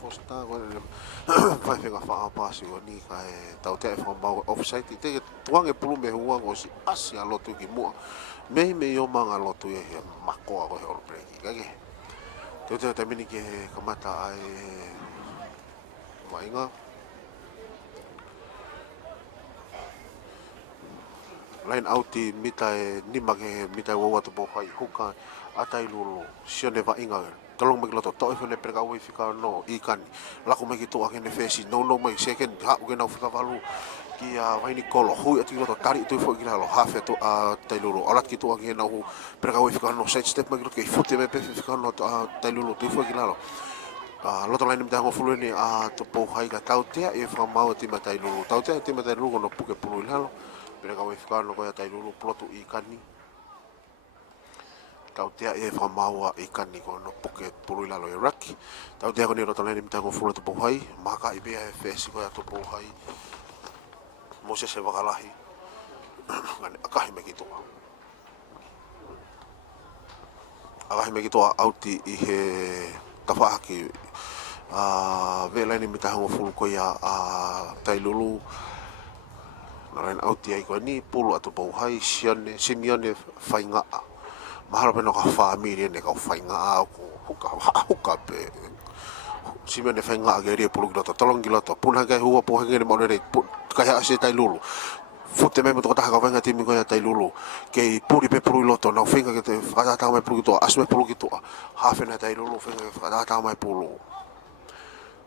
fosta ko vai fica fa pasi o ni kai tau te fa mau offside te tuange pulu me huang o si asi a lotu ki mua me yo manga lotu e mako ko he ol breki kage te mini ke kamata ai mainga line out mitai ni mage mitai wo watu bo kai huka atai lulu sione va inga tolong meg loto to ifone prega wi fika no ikan lako meg to ake ne fesi no mai second ha uge na fika valu ki a vai ni kolo hui ati loto tari tu fo gila lo half to a tai lulu alat ki to ake na hu prega wi fika no side step meg ke futi me pe fika no tai lulu tu fo gila lo loto lain mta ngo fulu ni a to po hai ka tau te e fa mau ti matai lulu tau te ti matai lulu no puke pulu lalo prega wi fika no ko tai lulu plotu ikan ni tau tea e whamaua i kani ko no poke pului lalo e raki. Tau tea ko ni rota leni mtango fula tupo hai, maka i bea e whesi ko ya tupo hai, mose se wakalahi, ngane akahi me kitoa. Akahi me kitoa auti i he tawhaaki, ve leni mtango fulu ko ya tailulu, na leni auti ai ko ni pulu atupo hai, sinione whaingaa. Mahalo pe no ka family ne ka fainga ko huka pe sime ne fainga ge ri pulu to tolong gilo to pun ha huwa po ge mo ne ka ya se tai lulu fote me to ta ka venga timi ko ya tai lulu ke puri pe pulu loto no finga ke te fa ta mai pulu to asme pulu ki to ha fe na tai lulu finga fa ta mai pulu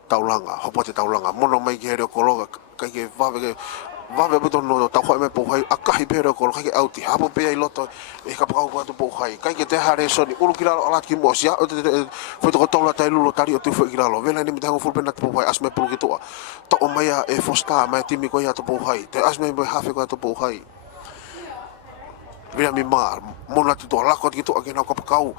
taulanga hopote taulanga mono mai ge ri ko lo ka ke va ve buto no ta khoi me po hai akahi pera ko ka auti ha po pe ai loto e ka pa ko to po hai ka ke te hare so ni ulu kila alat ki mo sia fo to tola tai lulo tari o tu fo kila lo vela ni mtango ful penat po hai asme pulu ki to o maya e fosta mai timi ko ya to po hai te asme me ha fe ko to po hai vela mi mar mona tu to la ko ki to ke na ko pa kau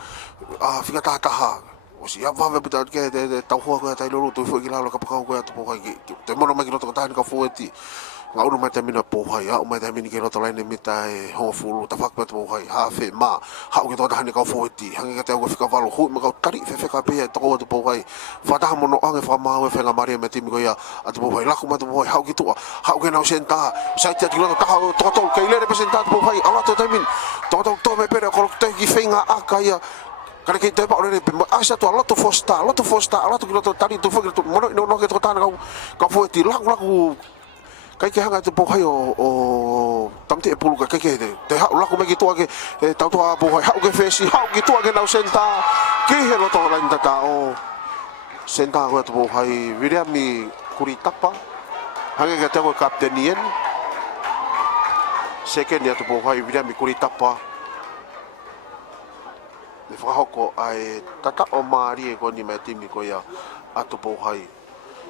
fica ta ha o si va ve buta ke te tau ho ko tai lulo tu fo kila lo ka pa kau ko ya to po hai te mono mai ki to ta ni ka fo ti ngau no mai tamina po hai au mai tamini ke roto lain mita e ho fulu ta fak po hai ha fe ma ha o ke to hani ka fo ti hangi ka te o fika valo hu ma ka tari fe fe ka pe to ko to po hai fa ta mo no ange fa ma we fe nga mari me timi ko ya at po hai la ku ma to po hai ha o ki to ha o ke na senta sa ti ti lo ta to ke le representante po hai ala to tamin to me pere ko te ki fe nga aka ya kare ke te pa ore pe asa to ala to fosta ala to ki to tari to fo ki to mo no ke to ta ka fo ti la kai ke hanga te pohai o tamte e pulu kai ke te hau lako me ki tua ke tau toa pohai hau ke fesi hau ki tua ke nau senta ke he loto rain tata o senta ko te pohai Viriami Kuritapa hange ke te ko kaptenien second ya te pohai Viriami Kuritapa me whakahoko ai tata o maari e ko ni me timi ko ya atu pohai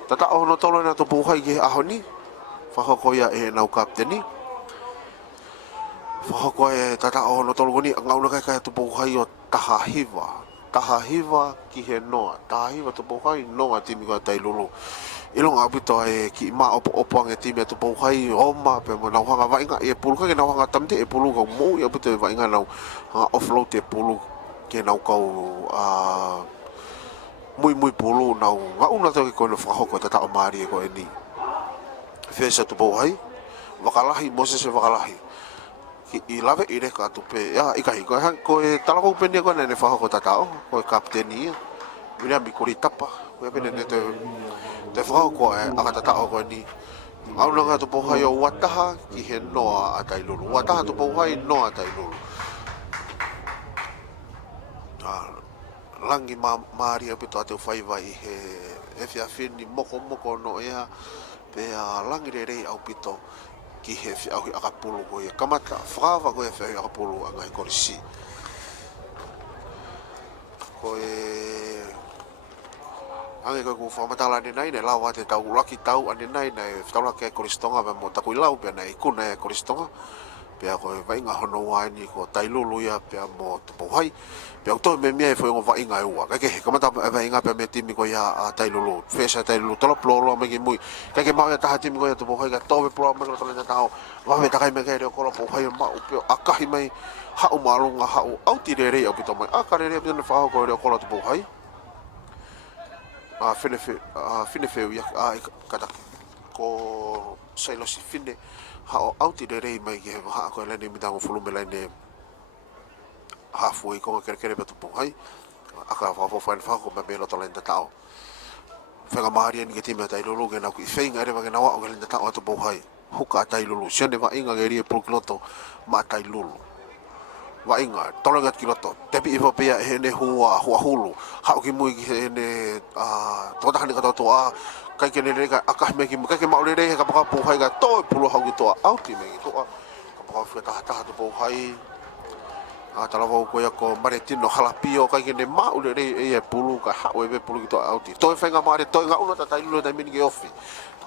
tata o no tolo na tu pohai ke ahoni whakako ia e nau kapteni. Whakako e tata o no tolgoni ngauna kai tupo hai o tahahiva. Tahahiva ki he noa. Tahahiva tupo hai noa timi ka tai lulu. Ilong abito e ki ma opo ang e timi tupo hai oma pe mo nau hanga vainga e pulu ka ke nau hanga tamte e pulu ka mo ia abito e vainga nau hanga offload e pulu ke nau kau mui pulu nau ngauna tau ke kono whakako tata o maari e ko e ni. Fesa tu pohai wakalahi mose se wakalahi i lave i reka tu pe ya ikahi ko e talako pende ko ne fa ko tatao ko kapteni Viriami Kuritapa ko pende ne te fa ko e aka tatao ko ni au nga tu pohai o wataha ki he noa atai lulu wataha tu pohai noa atai lulu langi maria pito atu fai vai he fia fini moko no ia pe langi rei au pito ki he fi au akapulu ko e kamata frava ko e fi akapulu anga ko si ko e ange ko fa matala ni nai ne lawa te tau laki tau ane nai nei tau laki ko ristonga ba mo taku lau pe nei ku nei ko ristonga pe ko vai nga hono wa ni ko tailulu ya pe mo to hai pe to me me foi ngo vai nga ua ka ke kamata vai nga pe me timi ko ya tailulu fesa tailulu tolo plolo me ki mui ka ke ma ta timi ko ya to hai ka to be pro me to le tao va me ta kai me ke ko lo po hai ma pe akahi mai ha o malunga ha o au tirere au pito mai akare re pe no fa ko lo to hai fine feu ia kada ko sailo si fine ha o auti de rei mai ke ha ko le ni mitango fulume le ne ha foi ko ke kere betu po hai aka fa fa ko me belo talenta tao fenga maria ni ke time tai lulu ke na ku fenga ere ke na wa ke le tao to po hai huka tai lulu sene va inga ke ri pro kloto ma tai lulu wa inga tolonga kiloto tepi ipo pia hene hua hulu ha ki mui ki hene to ta hani ka to a kai ke ne ka aka me ki ka ke ma ole re ka pa pu hai ga to pulo ha ki to au ti me to a ka pa fu ta ta to pu hai tala vau ko ya ko maretino halapio kai ke ne ma ole re e pulu ka ha we pulu ki to au ti to fenga mare to nga ulo ta tai lulo ta mini ke ofi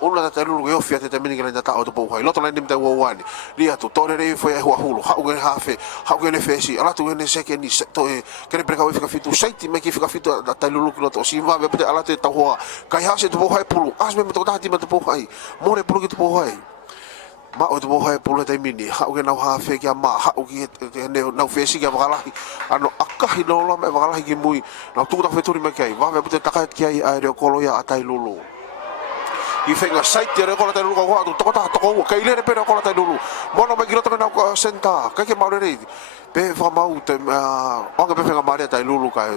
ulo ta tai lulo ke ofi ta mini ke ta auto pu hai lo to la nim ta wo wani ria tu to re foi hua hulu ha uge ha fe ha uge ne fesi ala tu ne se ke ni to ke ne preka we fika fitu saiti me ki fika fitu ta lulo ki to si va be ala te ta hoa kai ha se tu pu hai pulu as me to ta ti me tu pu hai more pulu ki tu pu hai ma o te mohai pulu te mini ha uge nau ha fe kia ma ha uge ne nau fesi kia wakalahi ano akahi no la me wakalahi ki mui nau tukuta feturi me kia wa me pute takai kia i aere o kolo ia atai lulu i whenga saiti ere kola tai lulu kau hatu toko taha toko ua kai lere pere o kola tai lulu mono me kilota me nau senta kai ke maure rei pe whamau te onga pe whenga maria tai lulu kai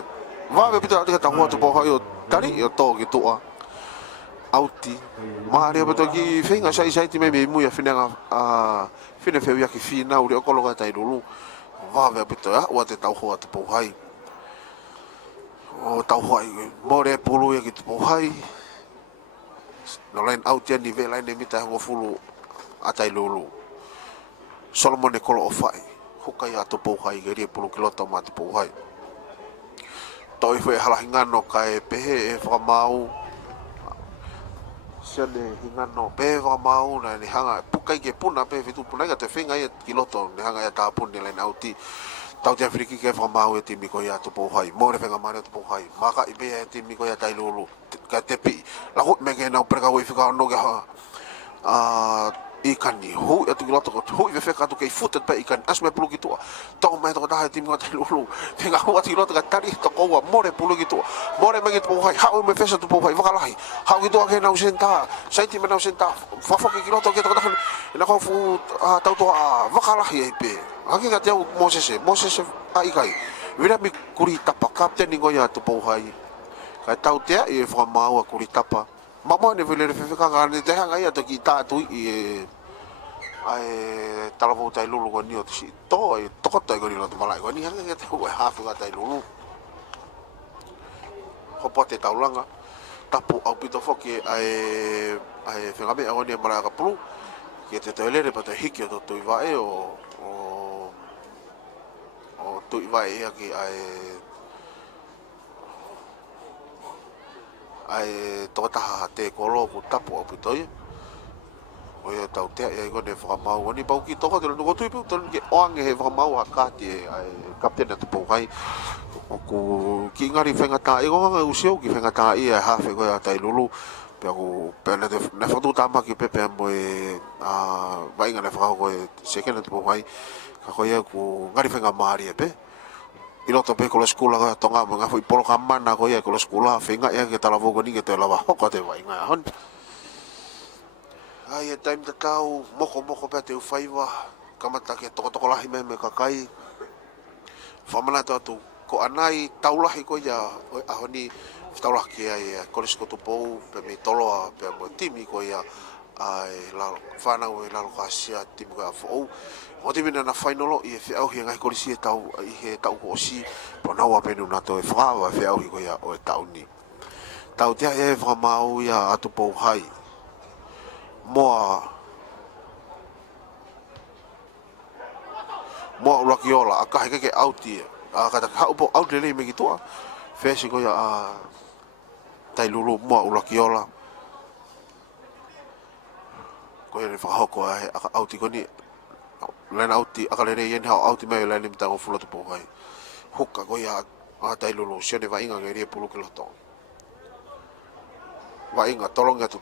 wa me pute atika tahua tu pohai o tari i o tō ki tua auti maria beto ki fenga sai ti me mu ya fina fina feu ya ki fina uri o kolo tai lulu va ve beto ya o te tau ho te po hai o tau hai more pulu ya ki te po hai no line auti ni ve line mita ho fulu atai lulu Solomon e kolo o fai hukai ato po hai geri pulu kiloto ma te po hai toi fe hala hingano kai pehe e whamau sene hingano peva mau na ni hanga pukai ke puna pe fitu puna ga te finga e kiloto ni hanga ya ta pun ni len auti tau te afriki ke fa mau e timi ko ya to po hai mo re fenga mare to po hai maka ibe e timi ko ya tai lulu ka te pi la ho me ke na preka wi fika no ga ikan ni hu ya tu kiloto ko hu ve feka to ke futet pe ikan as me pulu gitu to me to da timi ko tai lulu fenga ho ti kiloto ka tari to ko wa mo re pulu gitu mo re me ke to hai ha me fesa to po hai va lai ha gitu ke na usenta sai ti me na usenta fa fa ke kiloto ke to da na ko fu tau to va lai e pe aki ka te Moses ai kai vira mi kuri tapa captain ngo ya to po hai ka tau te e fa mau kuri tapa mama ne vele fe ka ga ne te hanga ia to ki ta tu i ai tala vo tai lulu ko ni o si to e to ko to ko ni lo to malai ko ni hanga te ko ha fu ga tai lulu ho pote taulanga tapu au pito foki ai fenga me o ni mara ka plu ki te toilere pa te hiki o to i vai o tu i vai aki ai to ta te kolo ku tapu o pitoi o ia tau te ai ko ne whamau ni pau ki toko te no tu pu ton ke oange he whamau a ka te ai kapten te pau kai o ku ki ngari whenga ta i gonga usio ki whenga ta i ha fe ko tai lulu pe ko pe na fotu ta ma ki pepe mo vai ngana whakau ko second te pau kai ka ko ia ku ngari whenga mari pe i loto pe ko la skula ga tonga mo nga foi polo ka mana ko ia ko la skula whenga ia ke tala vo ko ni ke te lava ko te vai nga hon ai e time ta tau moko pe te ufaiwa kamata ke toko lahi me kakai famana tu ko anai taulahi ko ya ahoni taulah ki ai kolis ko tupo pe me tolo pe mo timi ko ya ai la fana o la lokasia timi ko fo o timi na final i fe au hinga kolisi tau i he tau ko si po na wa pe na to e fa wa fe au ko ya o tau ni tau te e fa mau ya atu po hai moa Lakiola aka ke auti ka ta upo out le me gitu fesi ko ya tai lulu moa Lakiola ko e fa hoko aka auti ko ni len auti aka le yen ha auti me le nim tango fulo to po hai hokka ko ya tai lulu se ne va inga ngeri pulu ke loto va inga tolonga tu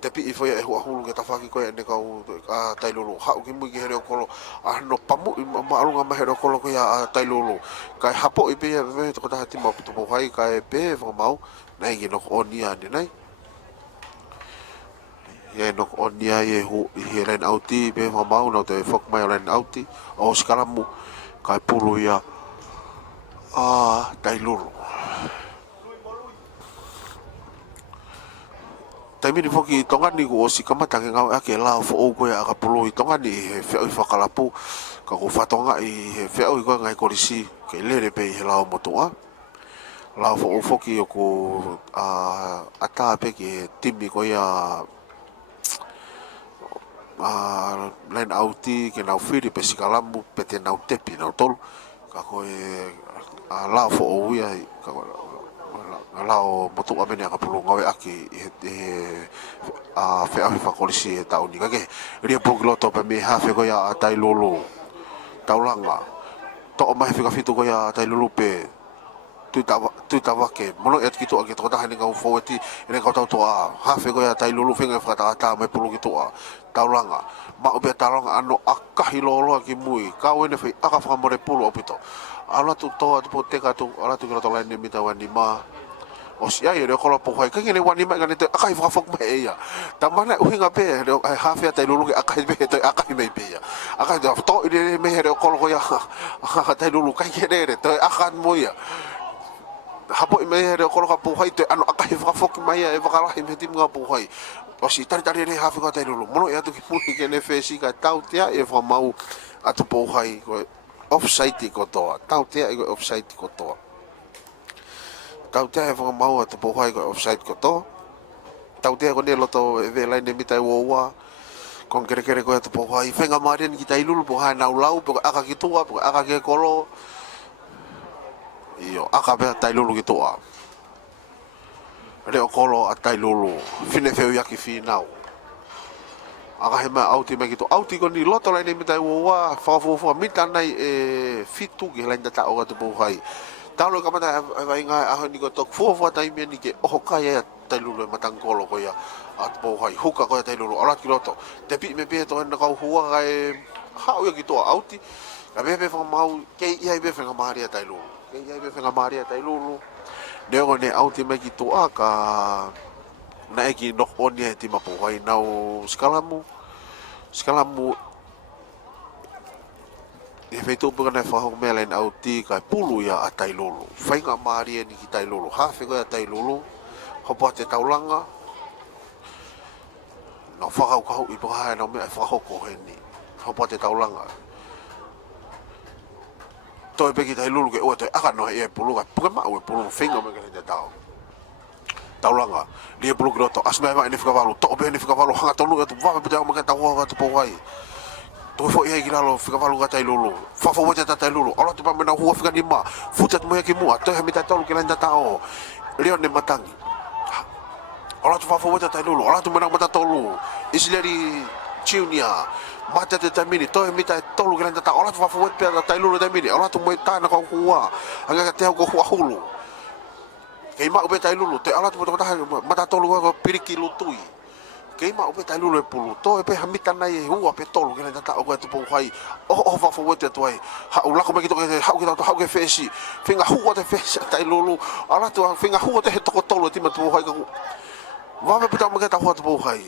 te pi foi e hua hulu ke tafaki ko ene kau a tailolo ha ki mu ki here kolo a no pamu ma alunga ma here kolo ko ya tailolo kai hapo i pe ve to ta ti ma to po hai kai pe vo mau nai ki no onia ni nai ye no onia ye hu i len auti pe vo mau no te fok mai len auti o skalamu kai pulu ya a tailolo Taimi ni foki tonga ni ko si kamata ke ngau ake la fo o ko ya ka polo i tonga ni he fe o fakalapu ka ko fatonga i he fe o ko ngai ko risi ke lere pe he la mo toa la fo o foki o ko a ata pe ke timi ko ya a len auti ke na firi pe sikalambu pe te na tepi na tol ka ko e a la fo o ya ka lao motu amene ka pulu ngawe aki a fe a fa kolisi e tau ni kake ria pulu to pe me ha fe ko ya tai lolo taulanga to mai fe ka fitu ko ya tai lolo pe tu ta ke mono et kito ke to ta hani ka fo eti ene ka to a ha fe ko ya tai lolo fe nga fa ta mai pulu kito a taulanga ma o be taulanga ano akahi lolo ki mui ka wene fe aka fa mo re pulu opito ala tu to tu te ka tu ala tu ka to la ni mi ta wani ma o si ai re ko po kai ke ne wani mai ngane te akai fa fok mai ya ta mana uhinga pe re ha fe tai lulu akai be te akai mai pe ya akai da to ire me re ko ya tai lulu kai ke re te akan mo ya hapo me re ko po kai te ano akai fa fok mai ya e fa kala me tim nga po kai o si tari re ha fe ko tai lulu mono ya tu ki pu ke ne fe si ka tau tia e fa mau atu po kai offside ko to tau tia offside ko to tau te e whanga maua te pohai ko offside ko to. Tau te ko ne loto e ve lai ne mitai woa. Kon kere kere ko te pohai. Whenga marian ki tai lulu pohai nau lau. Poko aka ki tua, poko aka ke kolo. Iyo, aka pea tai lulu ki tua. Reo kolo a tai lulu. Fine feo yaki fi nau. Aka he mai auti mai ki to. Auti ko ni loto lai ne mitai woa. Whakafua mita nei e fitu ki lai ndata o ka te pohai. Talo ka mata vai nga a ni ko tok fo tai me ni ke o ka ya tai lulu matang kolo ko ya at po hai huka ko tai lulu ala ki loto te pi me pe to na ka hua ga e ha o ki to auti ka be fa mau ke ia be fa maria tai lulu ke ia be fa maria tai lulu ne o ne auti me ki to a ka na e ki no oni e ti ma po hai nau skalamu e feito puka na fa me len auti ka pulu ya atai lolo fainga maria ni ki tai lolo ha fe ko atai lolo hopo te taulanga no fa ka i pa na me fa ko he ni hopo te taulanga to be ki tai lolo ke o te aka no e pulu ka puka ma o pulu fainga me ka te tau taulanga li pulu groto asma ma ni fa valu to be ni fa valu hanga tolu tu va be ta ma ka tau ka tu po wai to fo ia ki lalo fika valu gatai lulu fa fo wata tai lulu ala tu pa mena hua fika ni ma futa mo ki mua to ha mita tolu ki landa tao leo ne matangi ala tu fa fo wata tai lulu ala tu mena mata tolu isleri chiunia mata te tamini to ha mita tolu ki landa tao ala tu fa fo wata tai lulu tamini ala tu mo ta na ko hua anga ka te ko hua hulu kei ma ube tai lulu te ala tu mata tolu ko piriki lutui kei ma ope tai lulu e pulu to e pe hamita nai e hua pe tolu ke na ta o te po hai o fa fo te toi ha u la ko me ki to ke ha ki to ha ke fesi finga hua te fesi tai lulu ala tu finga hua te to ko tolu ti ma to hai ka va me pita me ta hua te po hai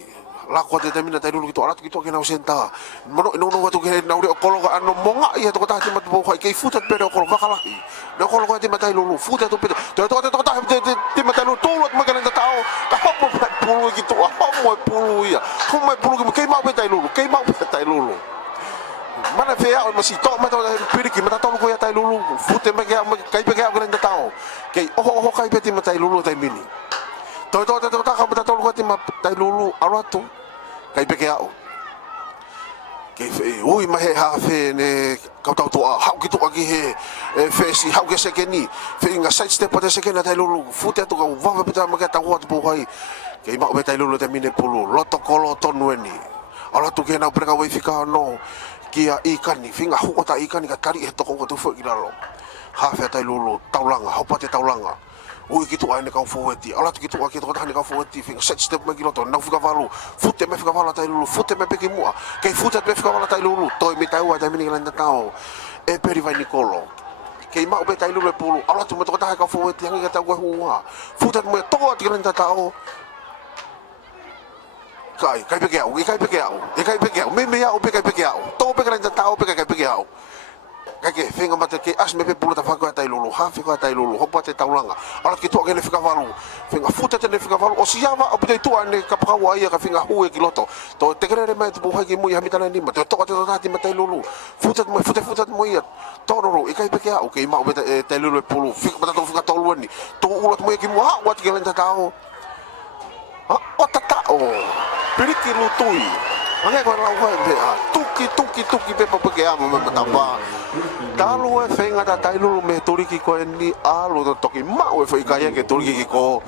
la ko te mina tai lulu ki to ala ki to ke na senta mono no no to ke na ure ko lo ano monga i to ko ta ti ma to hai ke futa pe ko va kala no ko lo ti ma tai lulu futa to pe to ta ti ma tai lulu to lo ma ke na ta o ka ho pulu ki to mo pulu ia ko mai pulu ki ke mau tai lulu ke mau tai lulu mana fe a ma si to ma to piri ki ma to ko ya tai lulu fute me kai pe ka grande tao ke o kai pe ti ma tai lulu tai mini to ta ka ma to ko ti ma tai lulu arato kai pe ka o ke fe ui ma he ha fe ne ka to ha ki to ki he fe si ha ke se ke ni fe nga side step pa se ke na tai lulu fute to ka va pe ta ma ka ta ko po kai ke ma o tai lulu te mine pulu loto kolo tonu ni ala tu ke na preka wai fika no ki a ikani finga hu ta ikani ka tari he to ko tu fo ki lalo ha fe tai lulu taulanga ha pa te taulanga ui ki tu ai ne kau foweti ala ki tu aki to tani kau foweti finga set step mai kiloto na fika valu fute me fika vala tai lulu fute me peki mua ke fute me fika vala tai lulu toi me tai ua tai mini kalanda tao e peri vai nikolo ke ma be tai lulu pulu ala tu me to ta kau foweti hangi kata ua hua fute me to ti kalanda tao kai peke au kai peke au me au pe kai peke au to pe kalanda tao pe kai peke au kake finga mate ke as me pe pulu ta faka tai lulu ha fika tai lulu hopa te taulanga ala ki to ke le fika valu finga futa te le fika valu o siava o pe tu ane ka pa wa ia ka finga hu e kiloto to te kere mai tu ha ki mu ya mitana ni mate to ka te ta ti mate lulu futa mo ia to ro e kai pe ke o ke ma o pe tai lulu pulu fika mate to fika to lu ni to ulat mo ki mu ha wa ti ke lenta tao o tata o piriki lutui angai ko lau hai pe a tuki pe pa ke ama me tapa talu e fenga ta tai lulu me toriki ko ni alu to toki ma o foi kai ke toriki ko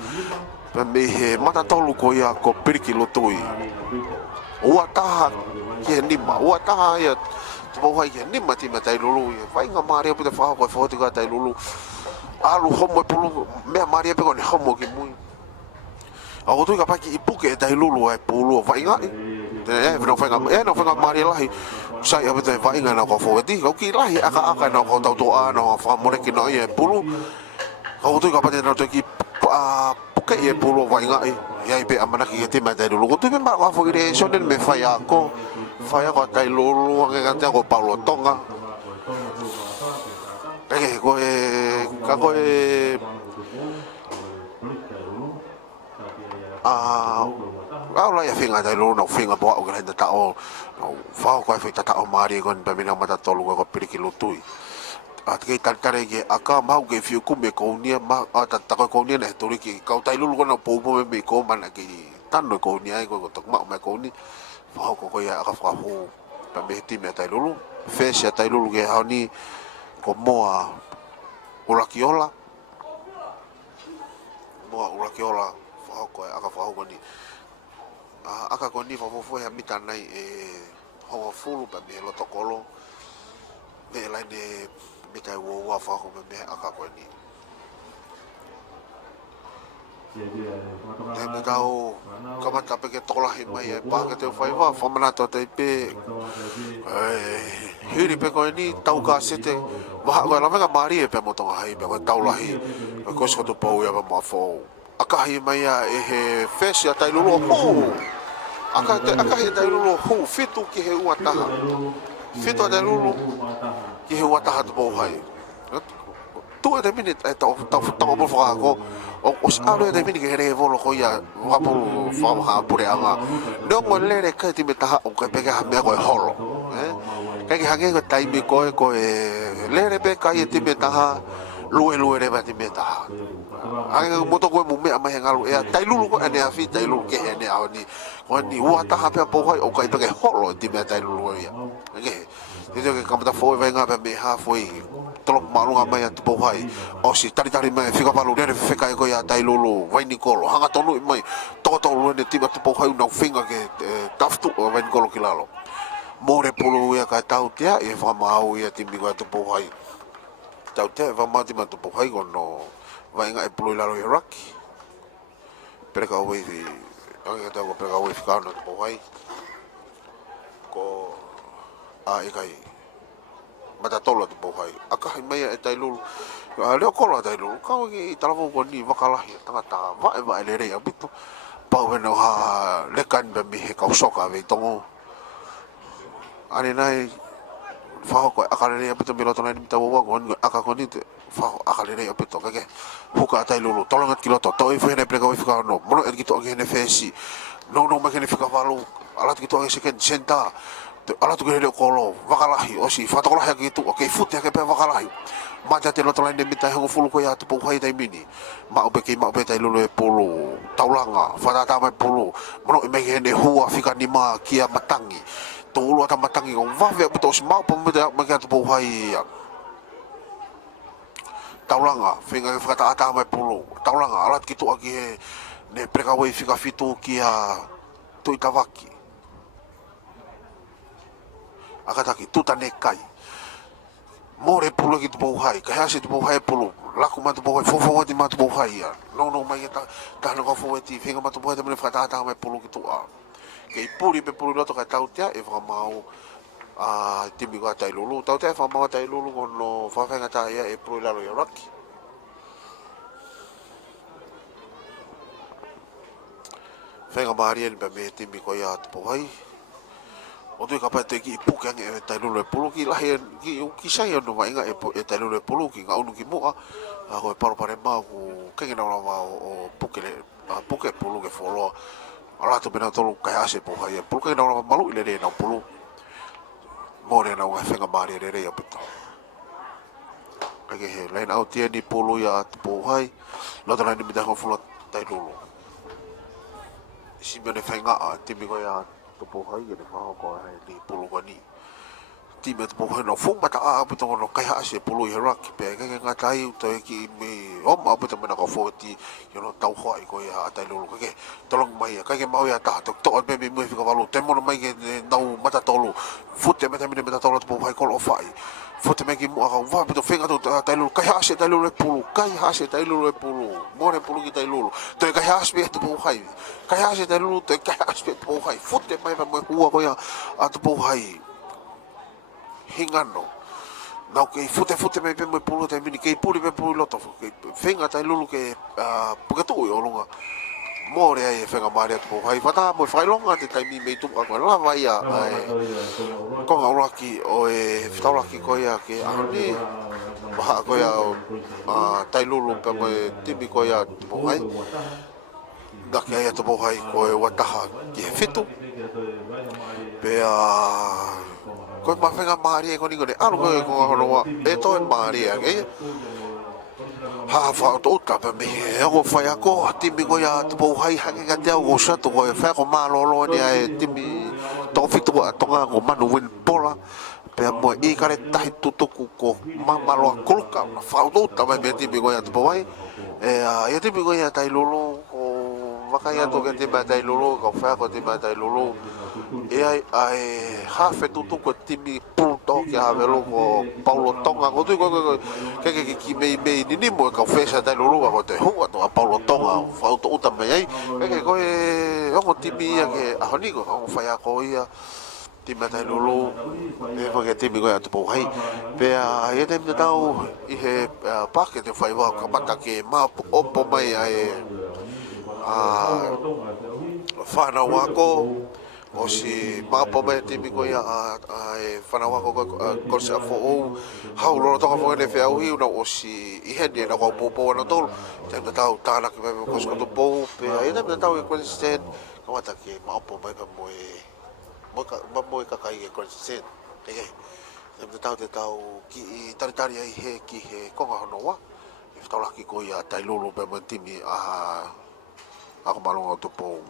me he mata tolu ko ia ko piriki lutui ua taha ke ni ma ua taha ia to hai ke ni ma ti me tai lulu vai nga mari pe fa ko fo ti ka tai lulu alu homo pulu me mari pe ko ni homo ki mui aku tu kapag ipuke dahil lulu ay pulo vainga no fenga mari lahi sai abet vainga na ko foweti ko ki lahi aka na ko tau to ano fa more ki no ye pulo aku tu kapag na to ki puke ye pulo vainga ya ipe amana ki te ma dahil lulu ko tu ba ko fo ire sonen me faya ko dahil lulu ang kanta ko paulo tonga ko la ya finga dai lo no finga bo o grande ta o fa ko fa ta o mari kon pa mina mata tolu ko piriki lutui at ke tare ke aka mau ke fiu ku me ko ni ma ta ko ni na tori ki ka tai lu ko na po me ko mana ki tan no ko ni ai ko tok ma me ko ni fa ko ya aka fa ho pa me ti me tai lu fe sia tai lu ke ha ni ko moa urakiola aka fa ho ni aka ko ni fo ya mitana e ho fulu pa me lo tokolo me la ne mitai wo wa fa ko me aka ko ni me tau kama tape ke tola hi mai pa ke te fa fa mana to te pe hiri pe ko ni tau ka sete wa ko la mega mari pe mo to hai pe ko tau la hi ko so to po ya ma fo aka hi mai e he fes ya tai lulu ho aka he tai lulu ho fitu ki he ua taha fitu tai lulu ki he ua taha to po hai tu e minute e tau mo fa ko o alo e minute ke re volo ko ya wa po fa ha pure anga no mo le re ka ti me taha o ka pe ka me ko holo ka ki hage ko tai me ko le re pe ka ti me taha lue re ba ti me taha ai moto ko mu me ama he ngalu e tai lulu ko ane afi tai lulu ke ane a ni ua taha pe po hai o ka pe ke holo ti me tai lulu ya ke Itu ke kamata foi vai nga me ha foi tolok malunga mai atu po hai o si tari mai fika palu ne fika ko ya tai lulu vai nikolo hanga tonu mai to lu ne tiba tu po hai na finga ke taftu vai nikolo kilalo more pulu ya ka tau tia e fa mau ya timi ko tu po hai tau te va mati ma tu po hai ko no vai nga e pulu lalo iraq pero ka we ang ta ko pero ka we fika no tu po hai ko e kai mata tolo tu pohai aka hai mai e tai lulu leo kola tai lulu ka ki talavo ko ni wakalahi tangata va le re abitu pau no ha le kan be mi he ka soka ve tongo ani nai fa ko aka le abitu biloto nai mita wa ko aka ko ni fa aka le abitu ka ke huka tai lulu tolongat kiloto to i fe ne prega wi fika no mono e kito ge ne fesi no ma ke ne fika valu alat kito ge seken senta ala tu gele kolo wakalahi o si fatola ha gitu okay fute ke pe wakalahi mata te loto lain de mita ho fulu ko ya tu po hai tai mini ma obe tai lulu e polo taulanga fata ta mai polo mono me he ne hua fika ni ma kia matangi to ulo ta matangi ko va ve to si ma po me ka tu po hai taulanga finga fata ta mai polo taulanga alat gitu agi ne preka we fika fitu kia tu itawaki akataki tuta ne kai more pulo ki tu hai ka hasi tu hai pulo laku matu bohai fofo di matu bohai ya no mai ta no fo ti finga matu bohai te me fata mai pulu ki tu a ke puri pe puri loto ka tau tia e fa mau a timi ko tai lulu tau te fa mau tai lulu no fa fa ngata ya e pro la ro ya raki Whenga maari ni pe me timi ko ya te bohai o tu ka pa te ki puke ange e tai lulu e pulu ki lahi ki sai no mai nga e tai lulu e pulu ki nga unu ki moa a ko e paro pare mau ku kenge na o puke le puke pulu ke folo ala to bena tolu kai ase bohai e pulu ke na malu ile le na pulu mo re na whenga maari re ya puto kage he lain au tia ni pulu ya te bohai lo tala ni mida ko fulu tai lulu si me ne whenga a timi ko ya te bohai e ne whaho ko ni pulu ko ni ti me te pohe no fu mata a puto no kai ha se pulu i raki pe ke nga tai to ki me o ma puto me na ko foti yo no tau ho ai ko ya tai lulu ke tolong mai ka ke mau ya ta to me me fi ko valu te mo mai ke nau mata tolu fute me te me mata tolu po hai ko lo fai fute me ki mo ka va puto fenga to tai lulu kai ha se tai lulu pulu kai ha se tai lulu pulu mo ne pulu ki tai lulu to kai ha se te po hai kai ha se tai lulu to kai ha se po hai fute mai mo hu ko ya a to po hai hingano nau ke fute me pe mo pulu te mini ke puli me pulu loto ke fenga tai lulu ke puka tu yo longa mo re ai fenga mare ko hai fata mo fai longa te tai mi me tu ko la vai a ko nga ora ki o e ftaula ki ko ya ke ani ba ko ya tai lulu pe mo timi ko ya mo hai da ke ai to mo hai ko e wataha ki fitu pe ko ma fenga mari ko ni ko alo ko no e to mari ke ha fa to ta pe me e ko fa ya ko ti mi ko ya to hai ha ke te o sa to ko fa ko ma lo ni e ti mi to fitu to nga ko manu win pola pe mo i ka re tai tu to ko ma lo ko ka fa to ta me ti mi ko ya to hai e ti mi ko ya tai lo ko makaya to ke te ba tai lo ko fa ko te ba tai lo e ai hafe tutu ko timi punto ke ave logo Paulo Tonga ko tu ko ke ki me ni mo ka fesa da lulu ko te hu to Paulo Tonga fa to uta me ai ke ko e o timi ya ke a honi ko fa ya ko ia timi da lulu e ko ke timi ko ya to po hai pe a e te me tau i he pa ke te fai wa ka mata ke ma opo mai ai a fa na wa ko o si mapo me timi ko ia e whanawa ko se a fo o hau loro toka fo ene whea uhi una o si i hene na kua popo ana tolu te me tau tāna ki me ko skoto pou pe a ina me tau e Queensland ka wata ki mapo mai pa moe kakai e Queensland te me tau ki i taritari ai he ki he konga honoa e whtau laki ko ia tai lulu pe me timi a ako malonga o to pou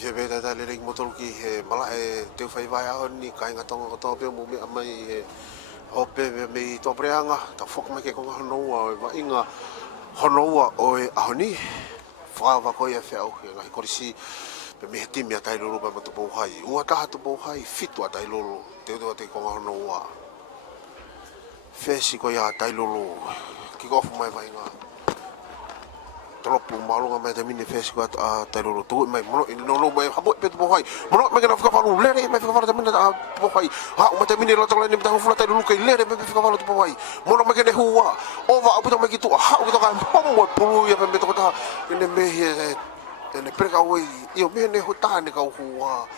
Se veda da le ring motor ki he mala e te fai vai a ni kai nga tonga ko pe mo me mai e o pe me to preanga ta fok me ke ko no wa va inga hono wa o e ahoni fa va ko ia fe au he ngai korisi pe me ti me tai lulu ba to bo hai u ta to bo hai fitu tai lulu te do te ko no wa fe si ko ia tai lulu ki ko fu mai vai nga tropu malunga mai te mini fesi ko ta lulu tu mai mono no no mai habo pe bo hai mono me kana fika falu lere me fika falu te mini bo hai ha o te mini lo to ni ta fula ta lulu kai lere me fika falu te bo hai mono me kana huwa o va o puto me ki tu ha o to ka homo pulu ya me to ta ne me he ne preka oi io me ne hota ne ka huwa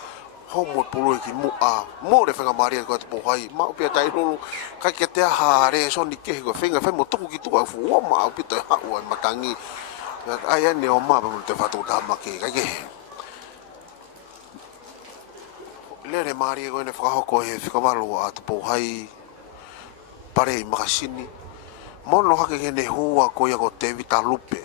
homo pulu ki mu a mo re fika maria ko te bo hai ma o pe ta lulu ka ke te ha re so ni ke ko finga fe mo to ki tu a fu o ma o pito ha o matangi ai ne o ma te fatu ta ma ke le re mari ko ne fa ko he fika malu a te po hai pare i makasini mono hake ke ne hua ko ia ko te vita lupe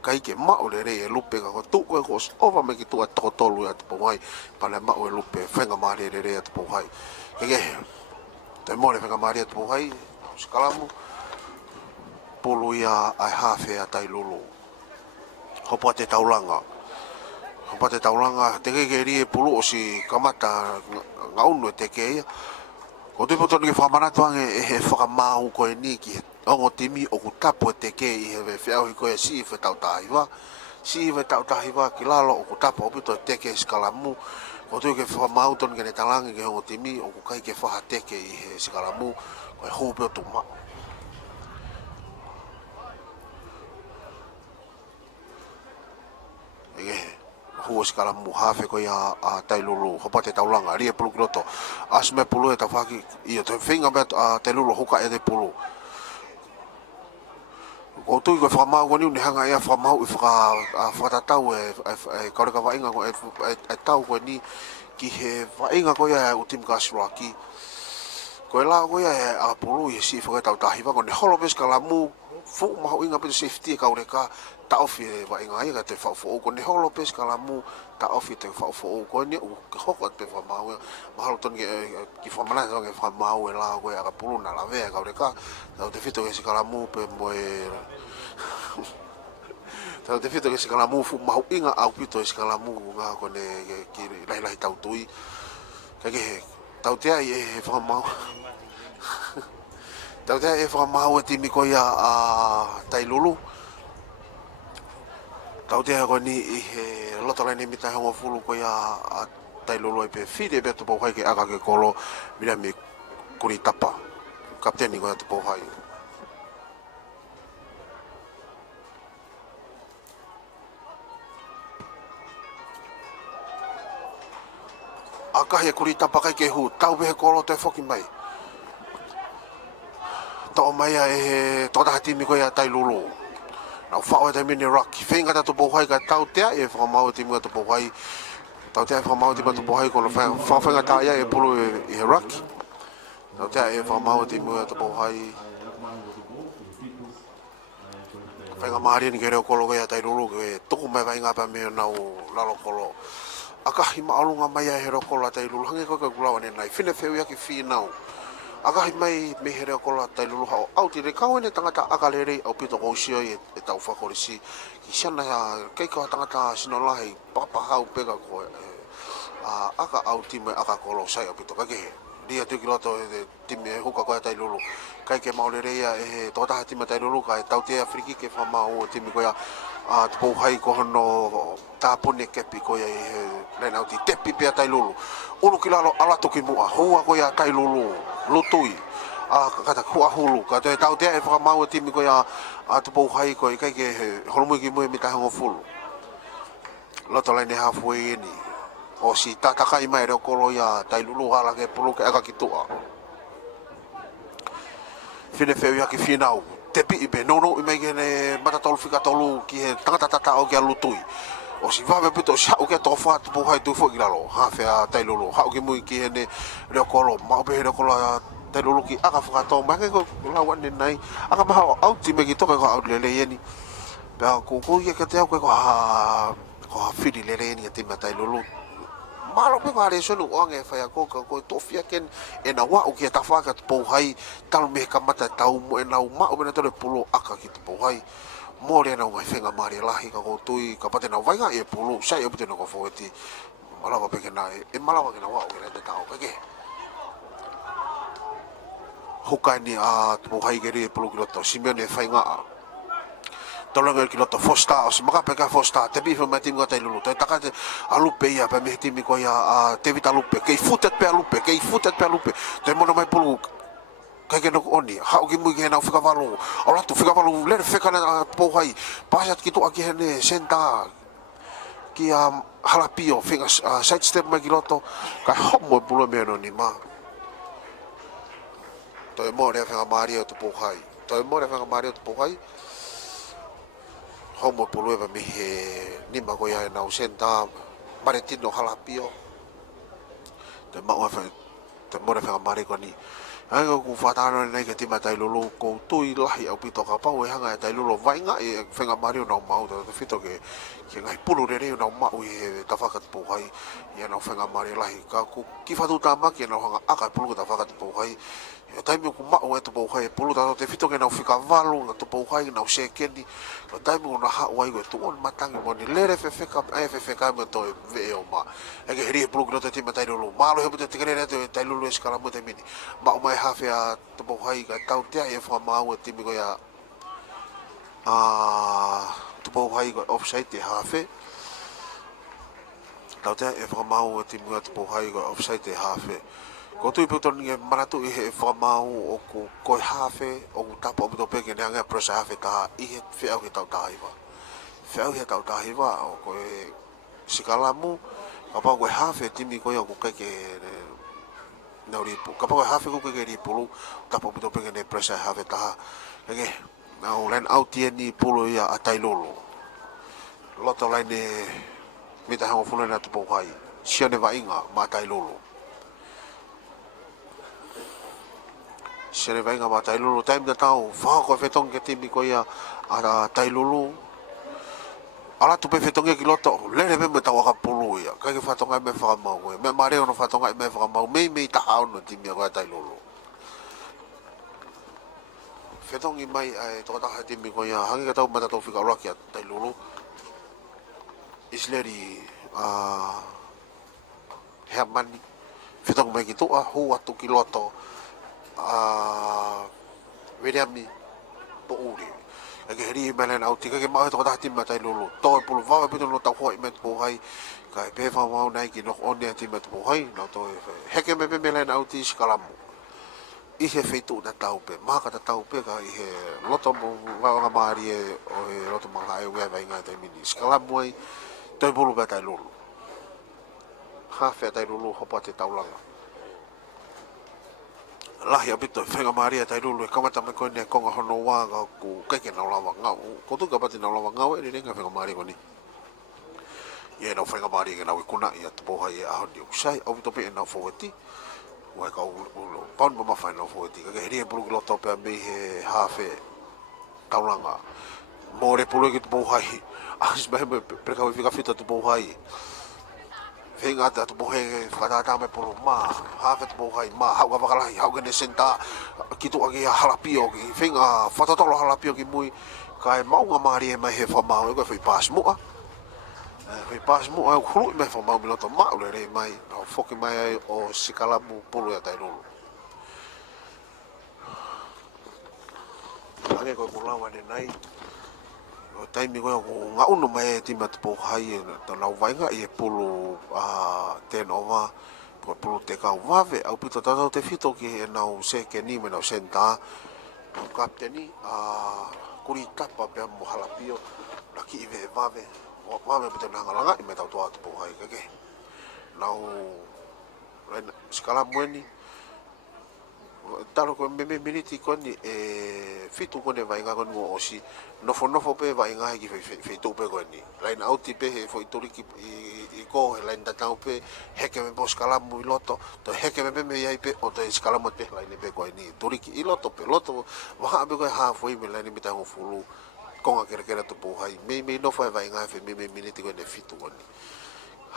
kai ke ma o le re e lupe ka ko tu ko ova me ki tu a to tolu a te po hai pale ma o e lupe fenga mari re re a te po hai ke te mo le fenga mari a te po hai skalamu pulu ia ai hafe a tai lulu hopo te taulanga. Hopo te taulanga, te ke rie pulu o si kamata nga unu te ke ia. Ko te poto ni whamanatu ange e he whakamau ko e ni ki ongo timi o ku tapo te ke i he whiau hi ko e si whe tau tahiwa. Si whe tau tahiwa ki lalo o ku tapo o pito te ke skalamu. Ko te ke whamau ton ke ne talangi ke ongo timi o ku kai ke whaha te ke i he skalamu. Ko e hōpeo tu ma. Hua skala mu hafe ko ia a tailulu hopa te taulanga ria pulu kiloto asme pulu e tawhaki ia te whinga me tailulu huka e te pulu o tui koe whamau ko niu ni hanga ia whamau i whakatatau e kaureka wainga ko e tau koe ni ki he wainga ko ia e utim kasroaki ko e lao ko ia e a pulu i si whakatau tahiwa ko ne holo pes kala mu fu mahu inga pito safety e kaureka ta ofi wa inga ia te fa fo ko ne holo pes kala mu ta ofi te fa fo ko ne u hoko te fa mau ma halo ton ki fa mana ke fa mau e la ko ya pulu na la ve ka reka ta te fito ke kala mu pe mo e ta te fito ke kala mu fu mau inga au pito ke kala mu nga ko ne ki lai lai tau tui ke tau te ai e fa mau tau te e fa mau e timi ko ya a tailulu tau te ko ni i he loto lai ni mita hongo fulu ko ia a tailolo e pe fide be to pohai ke aka ke kolo mira mi kuri tapa kapteni ko te pohai aka he kuri tapa kai ke hu tau be kolo te foki mai to mai e to ta timi ko ia tailolo na fa te mini rock finga ta to pohai ka tau te e fa mau timi to pohai tau te fa mau timi to pohai ko fa fa ta ia e pulu e rock tau te e fa mau timi to pohai fa mari ni kere ko lo ia tai lulu ke to mai vai nga pa me na o lalo kolo aka hima alunga mai e ro ko la tai lulu hange ko ka kula wane nai fine feu ya ki fi nau aka hi mai me here ko la tai lulu ha au ti re ka wane tangata aka lere au pito ko sio e tau fa ko si ki sana kai ko tangata sino lai papa hau pega ko aka au ti me aka ko lo sai au pito ka ke dia tu kiloto de time huka ko tai lulu kai ke maulere ia e tota time tai lulu kai tau te afriki ke fa mau time ko ya a po hai ko no ta pone ke piko ia le na ti tepi pe tai lulu ulu kilalo ala to ki mua hua ko ya tai lulu lutui kata ku ahulu ka te tau te e whakamau e timi ko ia a te pou hai ko i kai ke holomui ki mui mi tahi ngofulu loto lai ne hafu e ni o si tataka i mai reo kolo ia tai lulu hala ke pulu ke aka ki tua fine feo ia ki finau te pi i pe no i mai ke ne matatolu fika tolu ki he tangata tata o ki a lutui o si vawe pito si hau ke tofa te pou hai tu fo i lalo ha fea tai lulu hau ki mui ki he ne reo kolo mau pe reo kolo tai lulu ki aka whakato mai ko lawa ne nai aka maha au ti me ki toka ko au lele yeni pe ko ia ke te au ko ha fili lele yeni te tai lulu malo pe ko are sonu onge fa ya ko tofia ken e na wa o ki ta fa ka po hai tal me ka mata tau mo e na ma o bena tole pulo aka ki po hai mo re na wa fenga mari lahi ka ko tui ka pate na vai ga e pulo sai o bete no ko foeti malo pe ke na e malo ke na wa o ke te tau ke hokai ni a po hai ke re pulo ki loto simene fai nga tolong ki loto fosta os maka peka fosta te bi fa tim ngata lulu te takate alupe ia pa me tim ko ia te vita lupe ke futet pe alupe te mono mai pulu kai ke no oni ha o ki mu ke na fika valu ora tu fika valu le fika na po hai pasat ki to aki hene senta ki halapio finga side step mai ki loto ka homo pulu me no ni ma to e mo re fa mario to po hai to e mo re fa mario to po hai homo pulu eva mi he ni ma ko ia na usenta maretino halapio te ma wa te mo re fa mari ko ni ai ko fatano nei ke tima tai lulu ko tui lahi au pito ka pau e hanga tai lulu vai nga e fenga mario na mau te fito ke ngai pulu re re na mau e ta fakat po hai ia na fenga mario lahi ka ku ki fatu tama ke na hanga aka pulu ta fakat po hai e tai mi ku mau e to po hai pulu ta te fito ke na fika valu na to po hai na se kendi o tai mi na ha wai ko tu on matangi mo ni lere fe ka e fe ka mo to ve o ma e ke ri pulu ko te tima tai lulu malo he te tigere te tai lulu eskala mo te mini ma mai hafe a te po hai ka tau te e fa mau te mi ko ya te po hai ko offside te hafe tau te e fa mau te mi te po hai ko offside te hafe ko tu pe ton nge maratu e fa mau o ko hafe o tapo o pe ke nga presa hafe ta i he fe au ke tau tai va fe au he tau tai va o ko sikalamu apa ko hafe te mi ko ya ko ke na ripu ka pa hafe ko ke ripu tapo o pe ke ne presa hafe ta ke na o len out ni pulo ya atai lolo loto lai ne mi ta ho fulo na te po hai sia ne va inga ma tai lolo sere vai nga ma tai lulu time da tau fa ko fetong ke timi ko ia ara tai lulu ala tu pe fetong ke loto le me tau ka pulu ia ka ke fatonga me fa mau me mare no fatonga me fa mau me ta au no timi ko tai lulu fetong i mai ai to ta ha timi ko ia hangi ka tau mata to fika rock ia tai lulu isleri hermani fetong mai ki to hu atu ki loto Veriami po uri ke heri melen au tika ke mau to ta tim matai lulu to pulu va pe no ta hoi met po hai ka pe fa mau nai ki no on ne tim met po hai no to heke me melen au ti skalam i he feitu na tau pe ma ka ta tau pe ka i he loto va nga mari o he loto manga e we vai nga te mini skalam moi to pulu ba tai lulu ha fe tai lulu ho pa te taulanga lahi apito whenga maria tai rulu e kamata me koe ne konga hono wāga ku keke na ulawa ngau ko tu kapati na ulawa ngau e renga whenga maria koni ie na whenga maria ke na wikuna i atu poha i aho ni usai au vito pe e na foweti wai ka ulo paun mama whai na foweti kake heri e pulu ki loto pe a mei he hafe taulanga mo re pulu ki tu poha i ahis mehe me preka wifika fita tu poha i Venga ta tu bohe fata ta me por ma ha fet bohai ma ha ga bakala ha ga ne senta ki tu agi halapio ki venga fata to halapio ki mui kai mau nga mari e mai he fa mau ko foi pas mo foi pas mo au khulu me fa mau me to ma le re mai au foki mai o sikala mu polo ya tai lolo age ko kula wa ne nai o taimi ko nga uno mai ti mat po hai to na vai nga e polo tenova pulu te kau wave au pito tatau te fito ki e nau se ke ni me nau senta kapteni kuri tapa pe mo halapio na ki ve wave wave pito na ngalanga i me tau toa te pohai kake nau skala mweni talo ko me miniti ko ni fitu ko ne vai nga ko no osi nofo pe vai nga ki fe to pe ko ni line out pe he foi tori ki i ko line da tau pe heke me bos kala mu loto to heke me yai pe o to skala mo pe line pe ko ni tori ki i loto pe loto wa be ko ha foi me line mi ta ho fulu ko nga kere to po hai me no foi vai nga fe me miniti ko ne fitu ko ni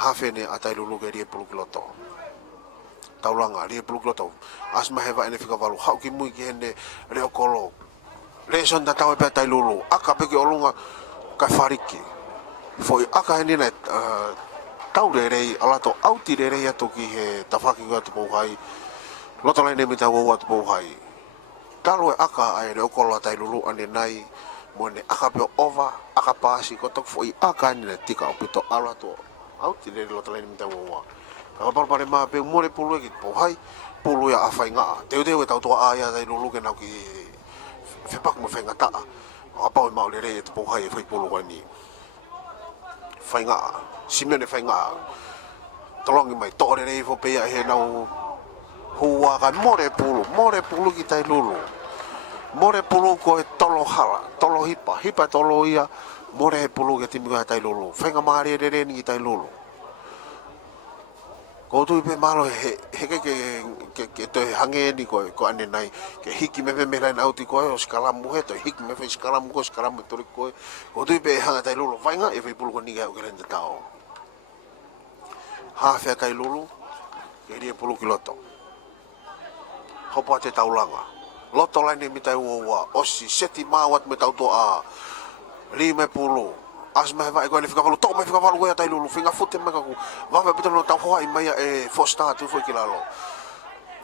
ha fe ne atai lulu ke ri pro loto taulanga ri pulu kloto asma heva ene fika valu hau ki mui ki hene reo kolo le son da tau pe tai lulu aka pe ki olunga ka fariki foi aka hene na tau re rei alato auti re rei atu ki he tafaki ki atu pouhai loto lai ne mita wau atu pouhai talo e aka ai reo kolo tai lulu ane nai mone aka pe ova aka pasi kotok foi aka hene na tika opito alato auti re loto lai ne mita wau Kalau pare ma pe more pulu ki po hai pulu ya afai nga te te tau to aya dai lulu ke na ki fe pak mo fe nga ta apa o ma le re po hai fe pulu ko ni fai nga simene fai nga tolong mai to re fo pe ya he na huwa ka more pulu ki tai lulu more pulu ko e tolo hala tolo hipa tolo ia more pulu ke timi ka tai lulu fe nga ma re ni tai lulu ko tu pe malo he ke to hange ni ko ane nai ke hiki me lai auti ko o skala mu he to hiki me fe skala mu to ko tu pe hanga tai lulu vai nga e fe pulu ko ni ga o gelen tao ha fe kai lulu ke ri pulu kiloto hopo te taulanga loto lai ni mitai wa osi seti mawat me tau to a 50 asma vai ko ni fika valu to me fika valu ya tai lulu finga fute me ko va me pitolo tau ho ai mai e fosta tu foi kilalo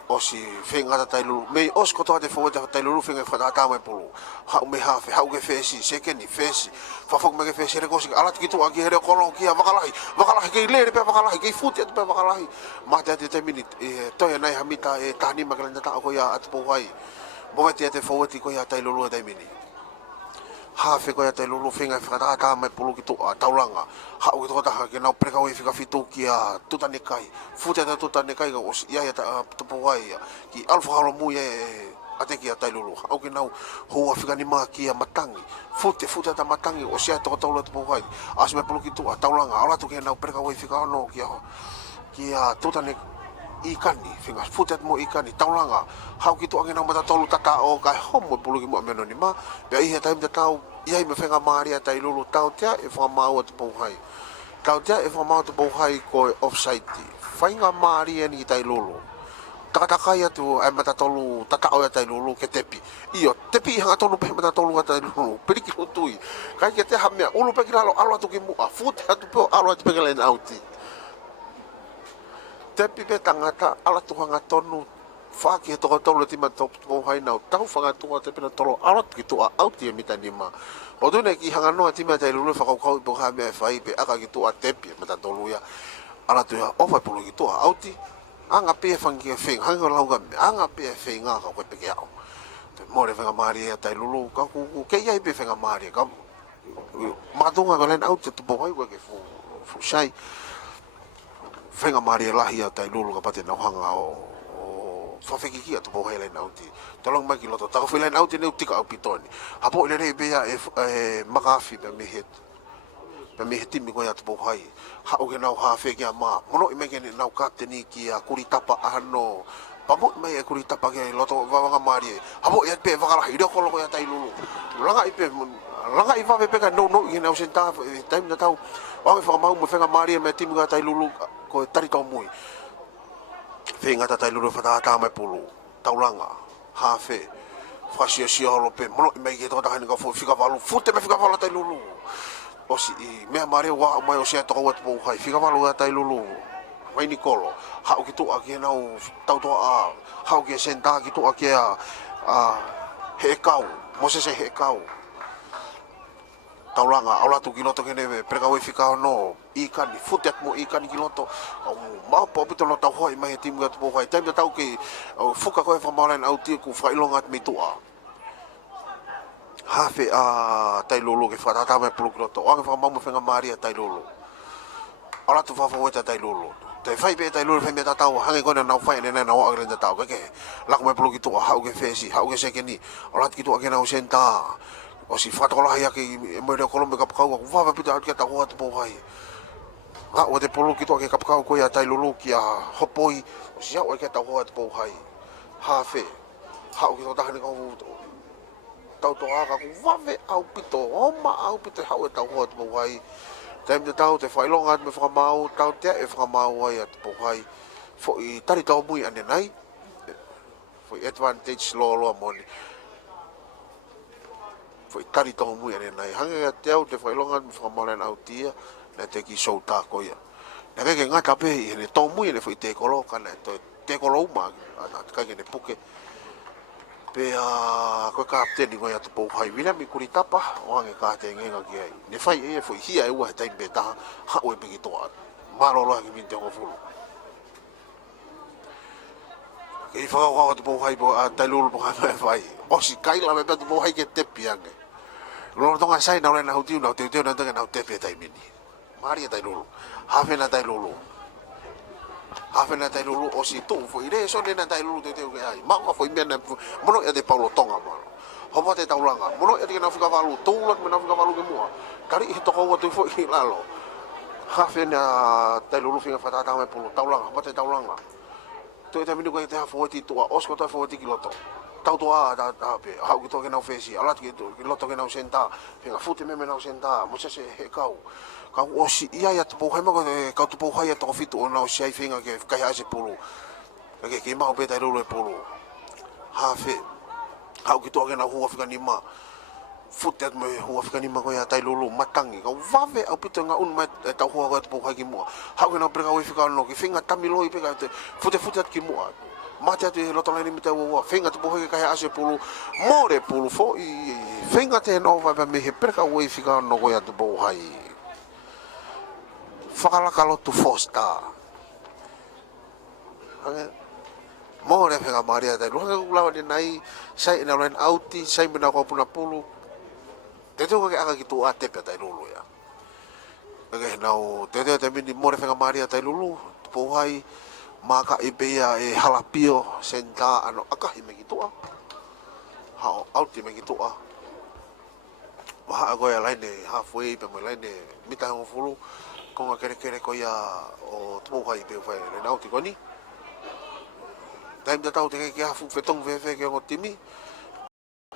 o si finga tai lulu me os ko to de fo tai lulu finga fa ta mai pulu ha me ha fe ha ge fesi se ke ni fesi fa fo me ge fesi re ko si ala ki tu agi re ko lo ki vakalahi ke le pe vakalahi ke fute pe vakalahi ma te minute to ya nai hamita e tani magalenda ta ko ya at po hai mo te fo ti ko ya tai lulu dai mini ha fe ko ya te lulu finga fa ta mai pulu ki tu taulanga ha o to ta ke na preka o fika fitu ki a tutane kai futa ta tutane kai o ya ya ta po wai ki alfa halo mu ye ate ki a tai lulu o ke na ho fika ni ma ki a matangi futa ta matangi o sia to taulo po wai as me pulu ki tu taulanga ala to ke na preka o fika no ki a tutane ikani finga futet mo ikani taulanga hau ki to angena mata tolu tata o ka homo pulu ki mo menoni ma pe ia time tau ia me fenga maria tai lulu tau tia e fa mau at po hai tau tia e fa mau at po hai ko offside fainga maria ni tai lulu taka ia tu ai mata tolu tata o tai lulu ke tepi io tepi hanga tolu pe mata tolu tai lulu periki utui kai ke te hamea ulu pe kiralo alo tu ki mu a fut atu pe alo tu pe kelen auti tepi pe tangata ala tuhanga tonu faki to tolo ti man top to hai na tau fanga to te pe tolo ala ki to out ti mita ni ma o do ne ki hanga no ti mata lulu fa ko bo ha me fai pe aka ki to tepi mata tolo ya ala tu ya o fa polo ki to out ti anga pe fangi fing hanga lauga anga pe finga ka ko pe ke au te more fanga mari ya tai lulu ka ku ke ya pe fanga mari ka ma dunga ko len out to bo hai ko ke fu sai fenga maria lahi a tai lulu ka pate na hanga o fafeki ki atu po hele na uti tolong mai ki loto ta ko file na uti ne uti ka pitoni hapo le re be ya e makafi pe me heti mi ko ya tu po hai ha o ke na ha fe ki ma mono i me ke na kapteni ki a kuri tapa ano pamo mai e kuri tapa ke loto va maria hapo ya pe va kala hido ko lo ya tai lulu langa i pe langa i va pe ka no ina usenta time na tau o me fa mau me fenga maria me timi ka tai lulu ko tari to mui finga ta tai lulu fa ta mai pulu taulanga ha fe fasio si holo pe mono me ke to ta ni ko fika valu fute me fika valu tai lulu o si me maria wa mai o sia to ko po hai fika valu tai lulu mai ni kolo ha o ki tu a ke na o tau to a ha o ke senta ki tu a ke a he kau mo se he kau taulanga aula tu kiloto kene preka we fika no ikan futet mo ikan kiloto ma po pito no tau hoi mai tim gat po hoi time tau ke fuka ko fa malan au ti ku fa ilongat mitua hafe a tai lolo ke fa tata me pro kiloto ang fa mamu fenga maria tai lolo ala tu fa fa weta tai lolo tai fai be tai lolo fe me tata hange ko na fai ne na wa grande tau ke lak me pro kitua hau ke fesi hau ke sekeni ala kitua ke na usenta o si fatola ya ke mo de kolombe kap kau ku va pita ke ta ko po hai ha o de polo ki to ke kap kau ko ya tai lulu ki a hopoi o si ya o ke ta ko po hai ha fe ha o ki to ta ni ko tau to aga ku va ve au pito o ma au pito ha o ta ko po hai tem de tau te fai longa me fra mau tau te e fra mau ai at po hai fo I tari tau mui ane nai fo advantage lo moni foi tari tau mui ane nai hange te au te whailonga mi whamalan au tia na te ki sou tā koia na kake ngata pe I hene tau mui ane foi te kolo kana te kolo uma kake ne puke pe a koe ka apteni ngoia tu pou hai wina mi kuri tapa o hange ka te ngenga ki ai ne whai e foi hia e ua he taim pe taha ha ue peki toa marolo haki min te ngofulu ke I whakau tu pou hai po a tailulu po kai mai whai o si kaila me pe tu pou hai ke tepi ange lo tonga sai na na hutiu na teu na tanga na tepe tai mini maria tai lulu hafe na tai lulu o si tu fo ire so na tai lulu teu ke ai ma ko fo imena mono e de paulo tonga mo hopo te taulanga mono e na fuka valu tulat me na fuka valu ke mua kari I to ko tu fo I lalo hafe na tai lulu finga fatata me paulo taulanga hopo te taulanga tu te minu ko te fo ti tu osko ta fo ti kiloto tau toa ta pe hau ki to ke nau fesi ala ki to ki loto ke nau senta pinga futi me nau senta mo se he kau o si ia ya tu hai ma ko ka tu hai to fitu o nau si ai finga ke kai ase pulu ke ma pe ta ro pulu ha fe hau ki to ke nau hu afika ni ma futet me hu afika ni ma ko ya tai lulu matangi ka vave au pito nga un ma ta hu ko tu hai ki mo hau ke nau preka wi fika no ki finga tamiloi pe ka futet ki mo mate te lo tona ni mita wo finga te pohe kai ase pulu more pulu fo I finga te no va me he perka wo fika no go ya te bo hai fakala kalo tu fosta more finga maria te lo la ni nai sai na len auti sai mena ko puna pulu te to ke aga ki tu ate pe tai lulu ya ke no te mini more finga maria tai lulu po hai maka ipea e halapio senta ano akahi me kitua ha auti me kitua wa ago ya line halfway pe me line mita ho fulu konga kere ko ya o tu hai pe fa le nauti koni time da tau te ke hafu fetong ve ke o timi